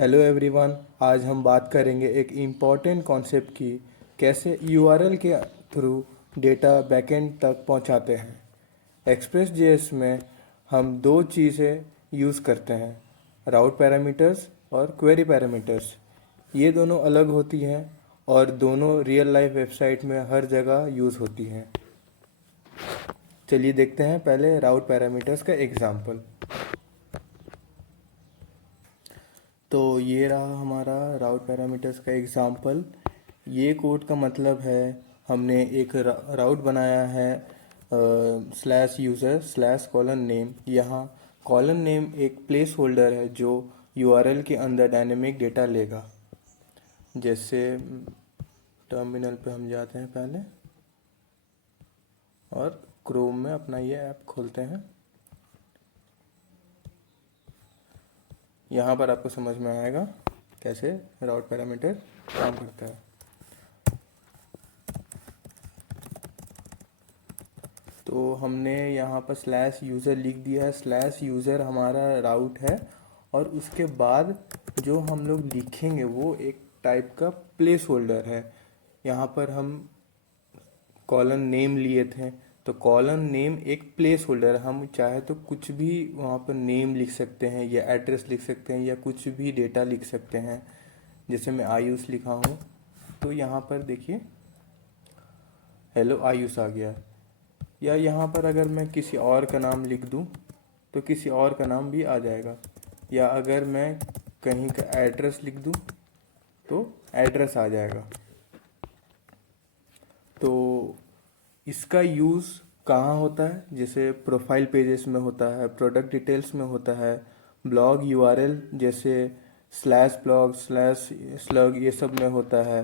Hello everyone. आज हम बात करेंगे एक इम्पॉर्टेंट कॉन्सेप्ट की, कैसे यूआरएल के थ्रू डेटा बैकएंड तक पहुंचाते हैं। एक्सप्रेस जेएस में हम दो चीज़ें यूज़ करते हैं, राउट पैरामीटर्स और क्वेरी पैरामीटर्स। ये दोनों अलग होती हैं और दोनों रियल लाइफ वेबसाइट में हर जगह यूज़ होती हैं। चलिए देखते हैं पहले राउट पैरामीटर्स का एग्जाम्पल। तो ये रहा हमारा राउट पैरामीटर्स का एग्जाम्पल। ये कोड का मतलब है, हमने एक राउट बनाया है slash user slash colon name. यहाँ कॉलन नेम एक प्लेस होल्डर है जो यूआरएल के अंदर डायनेमिक डेटा लेगा। जैसे टर्मिनल पे हम जाते हैं पहले और क्रोम में अपना ये ऐप खोलते हैं। यहाँ पर आपको समझ में आएगा कैसे राउट पैरामीटर काम करता है। तो हमने यहाँ पर स्लैश यूज़र लिख दिया है। स्लैश यूज़र हमारा राउट है और उसके बाद जो हम लोग लिखेंगे वो एक टाइप का प्लेस होल्डर है। यहाँ पर हम कॉलन नेम लिए थे, तो कॉलन नेम एक प्लेस होल्डर है। हम चाहे तो कुछ भी वहाँ पर नेम लिख सकते हैं या एड्रेस लिख सकते हैं या कुछ भी डेटा लिख सकते हैं। जैसे मैं आयुष लिखा हूँ तो यहाँ पर देखिए हेलो आयुष आ गया। या यहाँ पर अगर मैं किसी और का नाम लिख दूँ तो किसी और का नाम भी आ जाएगा। या अगर मैं कहीं का एड्रेस लिख दूँ तो एड्रेस आ जाएगा। तो इसका यूज़ कहाँ होता है? जैसे प्रोफाइल पेजेस में होता है, प्रोडक्ट डिटेल्स में होता है, ब्लॉग यूआरएल जैसे स्लैश ब्लॉग स्लैश स्लग ये सब में होता है।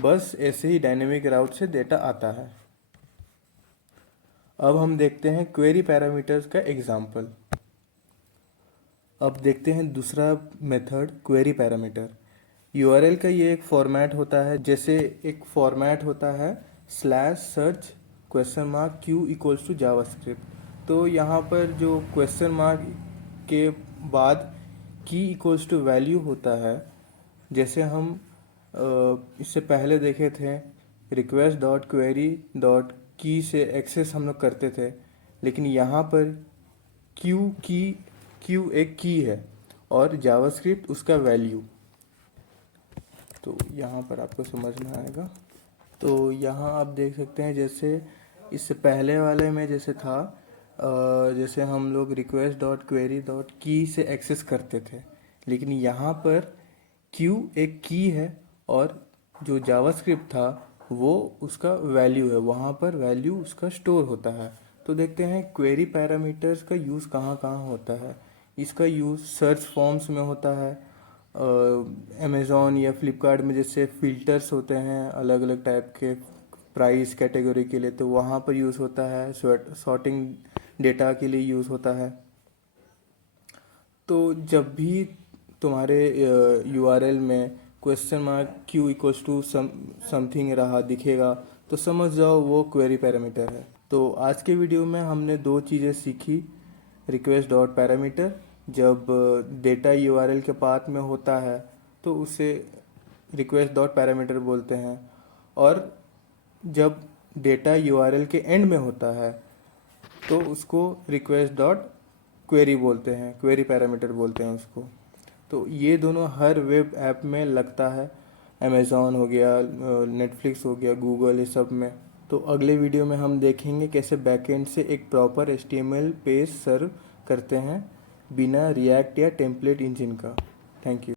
बस ऐसे ही डायनेमिक राउट से डेटा आता है। अब हम देखते हैं क्वेरी पैरामीटर्स का एग्जाम्पल। अब देखते हैं दूसरा मेथड, क्वेरी पैरामीटर। यूआरएल का ये एक फॉर्मेट होता है, जैसे एक फॉर्मेट होता है slash search question mark Q equals to JavaScript. तो यहाँ पर जो क्वेश्चन मार्क के बाद की इक्वल्स टू वैल्यू होता है, जैसे हम इससे पहले देखे थे रिक्वेस्ट डॉट क्वेरी डॉट की से एक्सेस हम लोग करते थे, लेकिन यहाँ पर क्यू एक की है और जावास्क्रिप्ट उसका वैल्यू। तो यहाँ पर आपको समझ में आएगा। तो यहाँ आप देख सकते हैं जैसे इससे पहले वाले में जैसे था, जैसे हम लोग रिक्वेस्ट डॉट क्वेरी डॉट की से एक्सेस करते थे, लेकिन यहाँ पर क्यू एक की है और जो जावास्क्रिप्ट था वो उसका वैल्यू है, वहाँ पर वैल्यू उसका स्टोर होता है। तो देखते हैं क्वेरी पैरामीटर्स का यूज़ कहाँ कहाँ होता है। इसका यूज़ सर्च फॉर्म्स में होता है। अमेज़ॉन या फ्लिपकार्ट में जैसे फ़िल्टर्स होते हैं अलग अलग टाइप के प्राइस कैटेगरी के लिए, तो वहाँ पर यूज़ होता है। सॉर्टिंग डेटा के लिए यूज़ होता है। तो जब भी तुम्हारे यूआरएल में question mark Q equals to something रहा दिखेगा तो समझ जाओ वो क्वेरी पैरामीटर है। तो आज के वीडियो में हमने दो चीज़ें सीखी। रिक्वेस्ट डॉट पैरामीटर, जब डेटा यूआरएल के पाथ में होता है तो उसे रिक्वेस्ट डॉट पैरामीटर बोलते हैं, और जब डेटा यूआरएल के एंड में होता है तो उसको रिक्वेस्ट डॉट क्वेरी बोलते हैं, क्वेरी पैरामीटर बोलते हैं उसको। तो ये दोनों हर वेब ऐप में लगता है। अमेज़ॉन हो गया, नेटफ्लिक्स हो गया, गूगल, ये सब में। तो अगले वीडियो में हम देखेंगे कैसे बैकएंड से एक प्रॉपर एचटीएमएल पेज सर्व करते हैं बिना रिएक्ट या टेम्पलेट इंजन का। Thank you.